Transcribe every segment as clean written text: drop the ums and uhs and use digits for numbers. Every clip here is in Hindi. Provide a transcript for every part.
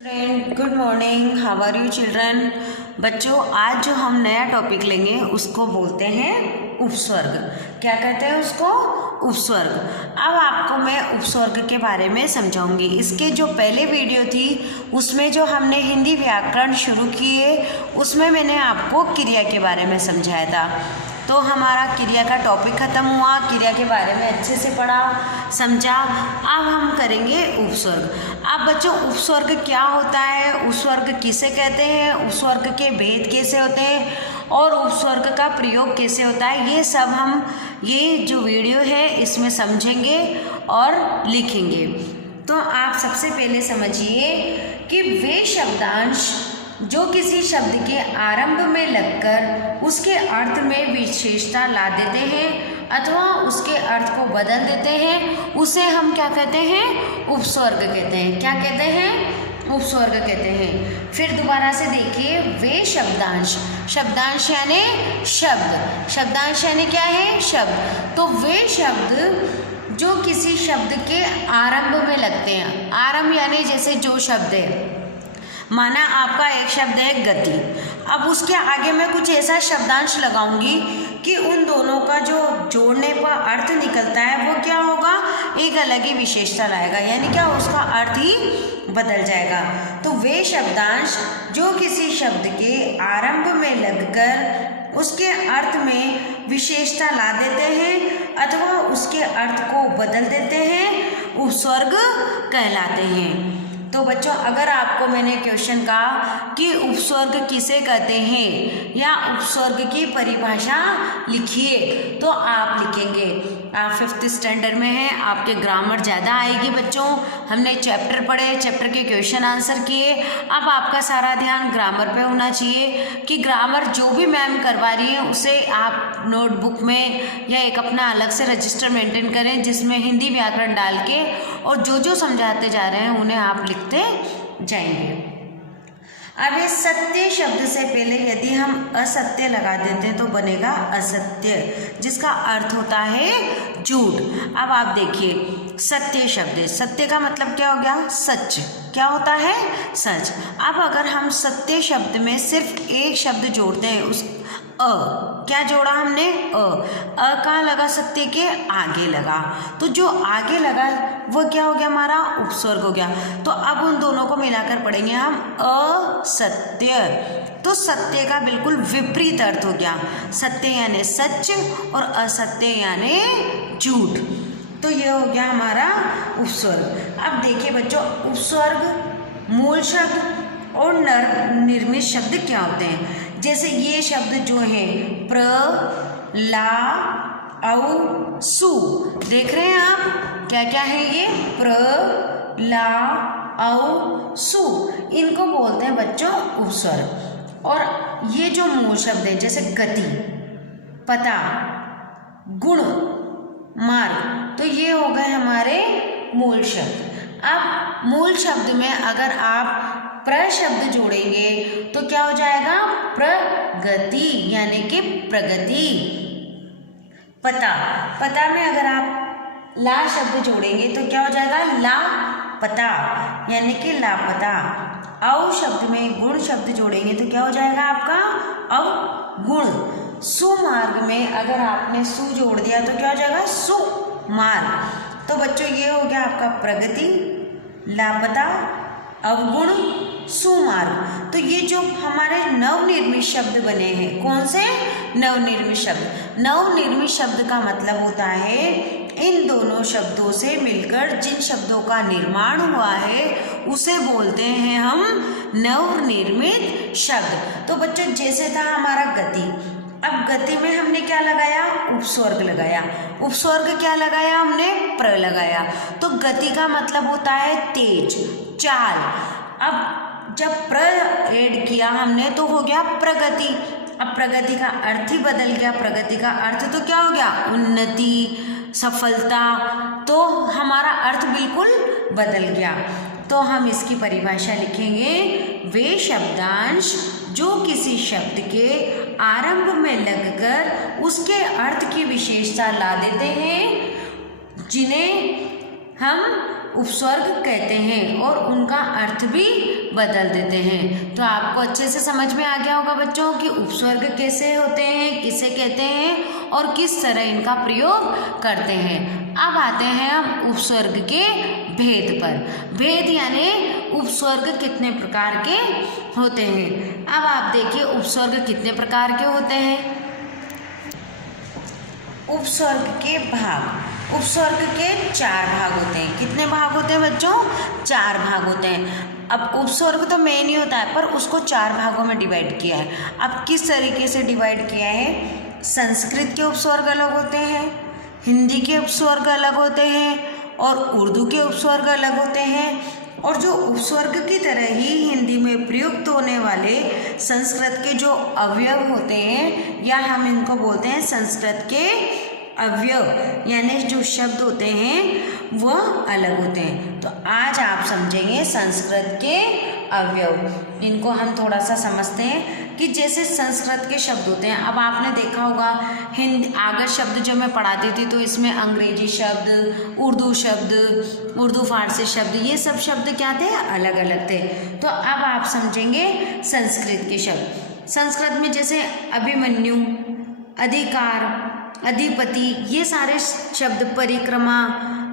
Friend good morning, how are you children. बच्चों, आज जो हम नया टॉपिक लेंगे उसको बोलते हैं उपस्वर्ग। क्या कहते हैं उसको? उपस्वर्ग। अब आपको मैं उपस्वर्ग के बारे में समझाऊंगी। इसके जो पहले वीडियो थी उसमें जो हमने हिंदी व्याकरण शुरू किए उसमें मैंने आपको क्रिया के बारे में समझाया था। तो हमारा क्रिया का टॉपिक ख़त्म हुआ, क्रिया के बारे में अच्छे से पढ़ा समझा। अब हम करेंगे उपस्वर्ग। अब बच्चों, उपस्वर्ग क्या होता है, उपस्वर्ग किसे कहते हैं, उपस्वर्ग के भेद कैसे होते हैं और उपस्वर्ग का प्रयोग कैसे होता है, ये सब हम ये जो वीडियो है इसमें समझेंगे और लिखेंगे। तो आप सबसे पहले समझिए कि वे शब्दांश जो किसी शब्द के आरंभ में लगकर उसके अर्थ में विशेषता ला देते हैं अथवा उसके अर्थ को बदल देते हैं, उसे हम क्या कहते हैं? उपस्वर्ग कहते हैं। क्या कहते हैं? उपस्वर्ग कहते हैं। फिर दोबारा से देखिए, वे शब्दांश, शब्दांश यानी शब्द, शब्दांश यानी क्या है? शब्द। तो वे शब्द जो किसी शब्द के आरंभ में लगते हैं, आरंभ यानी जैसे जो शब्द है, माना आपका एक शब्द है गति, अब उसके आगे मैं कुछ ऐसा शब्दांश लगाऊंगी कि उन दोनों का जो जोड़ने पर अर्थ निकलता है वो क्या होगा? एक अलग ही विशेषता लाएगा, यानी क्या उसका अर्थ ही बदल जाएगा। तो वे शब्दांश जो किसी शब्द के आरंभ में लगकर उसके अर्थ में विशेषता ला देते हैं अथवा उसके अर्थ को बदल देते हैं, उपस्वर्ग कहलाते हैं। तो बच्चों, अगर आपको मैंने क्वेश्चन कहा कि उपस्वर्ग किसे कहते हैं या उपस्वर्ग की परिभाषा लिखिए, तो आप लिखेंगे। आप 5th स्टैंडर्ड में हैं, आपके ग्रामर ज़्यादा आएगी बच्चों। हमने चैप्टर पढ़े, चैप्टर के क्वेश्चन आंसर किए। अब आपका सारा ध्यान ग्रामर पे होना चाहिए कि ग्रामर जो भी मैम करवा रही है उसे आप नोटबुक में या एक अपना अलग से रजिस्टर मेंटेन करें जिसमें हिंदी व्याकरण डाल के और जो जो समझाते जा रहे हैं उन्हें आप लिखते जाएंगे। अब इस सत्य शब्द से पहले यदि हम असत्य लगा देते हैं तो बनेगा असत्य, जिसका अर्थ होता है झूठ। अब आप देखिए, सत्य शब्द, सत्य का मतलब क्या हो गया? सच। क्या होता है? सच। अब अगर हम सत्य शब्द में सिर्फ एक शब्द जोड़ते हैं, उस क्या जोड़ा हमने? कहाँ लगा? सत्य के आगे लगा, तो जो आगे लगा वो क्या हो गया? हमारा उपस्वर्ग हो गया। तो अब उन दोनों को मिलाकर पढ़ेंगे हम असत्य। तो सत्य का बिल्कुल विपरीत अर्थ हो गया, सत्य यानी सच और असत्य यानी झूठ। तो ये हो गया हमारा उपस्वर्ग। अब देखिए बच्चों, उपस्वर्ग, मूल शब्द और निर्मित शब्द क्या होते हैं? जैसे ये शब्द जो है प्र, ला, औ, सु, देख रहे हैं आप क्या क्या है ये? प्र, ला, औ, सु, इनको बोलते हैं बच्चों उपस्वर्ग। और ये जो मूल शब्द है जैसे गति, पता, गुण, मार्ग, तो ये हो गए हमारे मूल शब्द। अब मूल शब्द में अगर आप प्र शब्द जोड़ेंगे तो क्या हो जाएगा? प्रगति, यानी कि प्रगति। पता, पता में अगर आप ला शब्द जोड़ेंगे तो क्या हो जाएगा? ला पता, यानी कि लापता। औ शब्द में गुण शब्द जोड़ेंगे तो क्या हो जाएगा आपका? अवगुण। सुमार्ग में अगर आपने सु जोड़ दिया तो क्या हो जाएगा? सुमार्ग। तो बच्चों, ये हो गया आपका प्रगति, लापता, अवगुण, सुमार्ग। तो ये जो हमारे नवनिर्मित शब्द बने हैं, कौन से? नवनिर्मित शब्द। नवनिर्मित शब्द का मतलब होता है इन दोनों शब्दों से मिलकर जिन शब्दों का निर्माण हुआ है उसे बोलते हैं हम नवनिर्मित शब्द। तो बच्चों, जैसे था हमारा गति, अब गति में हमने क्या लगाया? उपस्वर्ग लगाया। उपस्वर्ग क्या लगाया हमने? प्र लगाया। तो गति का मतलब होता है तेज, चाल। अब जब प्र ऐड किया हमने तो हो गया प्रगति। अब प्रगति का अर्थ ही बदल गया, प्रगति का अर्थ तो क्या हो गया? उन्नति, सफलता। तो हमारा अर्थ बिल्कुल बदल गया। तो हम इसकी परिभाषा लिखेंगे, वे शब्दांश जो किसी शब्द के आरंभ में लगकर उसके अर्थ की विशेषता ला देते हैं, जिन्हें हम उपस्वर्ग कहते हैं और उनका अर्थ भी बदल देते हैं। तो आपको अच्छे से समझ में आ गया होगा बच्चों कि उपस्वर्ग कैसे होते हैं, किसे कहते हैं और किस तरह इनका प्रयोग करते हैं। अब आते हैं हम उपस्वर्ग के भेद पर। भेद यानी उपस्वर्ग कितने प्रकार के होते हैं। अब आप देखिए उपस्वर्ग कितने प्रकार के होते हैं। उपस्वर्ग के भाग, उपस्वर्ग के 4 भाग होते हैं। कितने भाग होते हैं बच्चों? 4 भाग होते हैं। अब उपस्वर्ग तो मेन ही होता है पर उसको 4 भागों में डिवाइड किया है। अब किस तरीके से डिवाइड किया है? संस्कृत के उपस्वर्ग अलग होते हैं, हिंदी के उपस्वर्ग अलग होते हैं और उर्दू के उपस्वर्ग अलग होते हैं। और जो उपस्वर्ग की तरह ही हिंदी में प्रयुक्त होने वाले संस्कृत के जो अवयव होते हैं या हम इनको बोलते हैं संस्कृत के अवयव, यानी जो शब्द होते हैं वह अलग होते हैं। तो आज आप समझेंगे संस्कृत के अवयव। इनको हम थोड़ा सा समझते हैं कि जैसे संस्कृत के शब्द होते हैं। अब आपने देखा होगा हिंदी आगत शब्द जो मैं पढ़ाती थी तो इसमें अंग्रेजी शब्द, उर्दू शब्द, उर्दू फारसी शब्द, ये सब शब्द क्या थे? अलग अलग थे। तो अब आप समझेंगे संस्कृत के शब्द। संस्कृत में जैसे अभिमन्यु, अधिकार, अधिपति, ये सारे शब्द, परिक्रमा,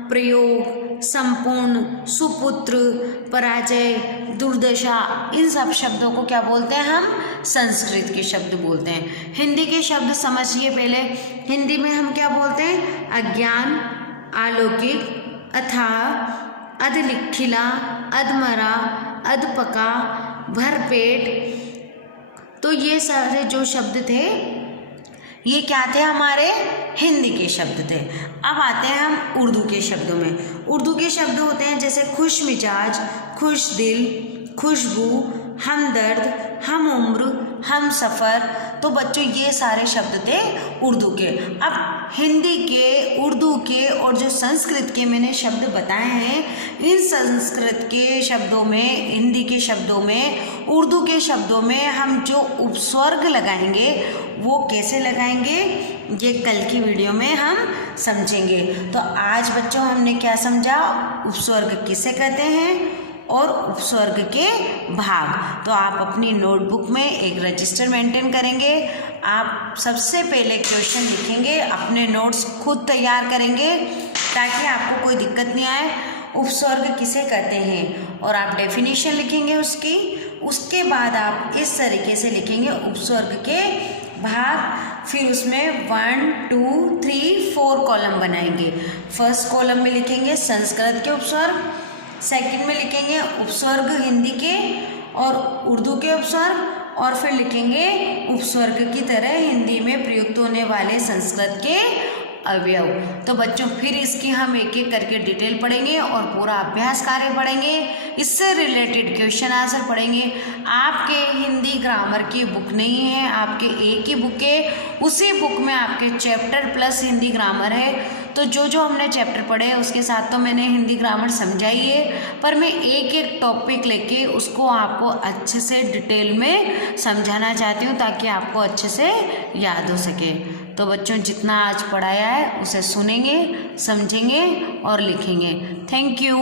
प्रयोग, संपूर्ण, सुपुत्र, पराजय, दुर्दशा, इन सब शब्दों को क्या बोलते हैं? हम संस्कृत के शब्द बोलते हैं। हिंदी के शब्द समझिए पहले। हिंदी में हम क्या बोलते हैं? अज्ञान, अलौकिक, अथाह, अधलिखिला, अधमरा, अधपका, भरपेट। तो ये सारे जो शब्द थे ये क्या थे? हमारे हिंदी के शब्द थे। अब आते हैं हम उर्दू के शब्दों में। उर्दू के शब्द होते हैं जैसे खुश मिजाज, खुश दिल, खुशबू, हमदर्द, हम उम्र, हम सफ़र। तो बच्चों ये सारे शब्द थे उर्दू के। अब हिंदी के, उर्दू के और जो संस्कृत के मैंने शब्द बताए हैं, इन संस्कृत के शब्दों में, हिंदी के शब्दों में, उर्दू के शब्दों में हम जो उपस्वर्ग लगाएंगे वो कैसे लगाएंगे ये कल की वीडियो में हम समझेंगे। तो आज बच्चों हमने क्या समझा? उपस्वर्ग किसे कहते हैं और उपस्वर्ग के भाग। तो आप अपनी नोटबुक में एक रजिस्टर मेंटेन करेंगे। आप सबसे पहले क्वेश्चन लिखेंगे, अपने नोट्स खुद तैयार करेंगे ताकि आपको कोई दिक्कत नहीं आए। उपस्वर्ग किसे कहते हैं और आप डेफिनेशन लिखेंगे उसकी। उसके बाद आप इस तरीके से लिखेंगे उपस्वर्ग के भाग, फिर उसमें 1 2 3 4 कॉलम बनाएंगे। फर्स्ट कॉलम में लिखेंगे संस्कृत के उपस्वर्ग, सेकंड में लिखेंगे उपस्वर्ग हिंदी के और उर्दू के उपस्वर्ग, और फिर लिखेंगे उपस्वर्ग की तरह हिंदी में प्रयुक्त होने वाले संस्कृत के अवयव। तो बच्चों फिर इसकी हम एक एक करके डिटेल पढ़ेंगे और पूरा अभ्यास कार्य पढ़ेंगे, इससे रिलेटेड क्वेश्चन आंसर पढ़ेंगे। आपके हिंदी ग्रामर की बुक नहीं है, आपके एक ही बुक है, उसी बुक में आपके चैप्टर प्लस हिंदी ग्रामर है। तो जो हमने चैप्टर पढ़े हैं उसके साथ तो मैंने हिंदी ग्रामर समझाई है, पर मैं एक एक टॉपिक लेके उसको आपको अच्छे से डिटेल में समझाना चाहती हूँ ताकि आपको अच्छे से याद हो सके। तो बच्चों जितना आज पढ़ाया है उसे सुनेंगे, समझेंगे और लिखेंगे। Thank you.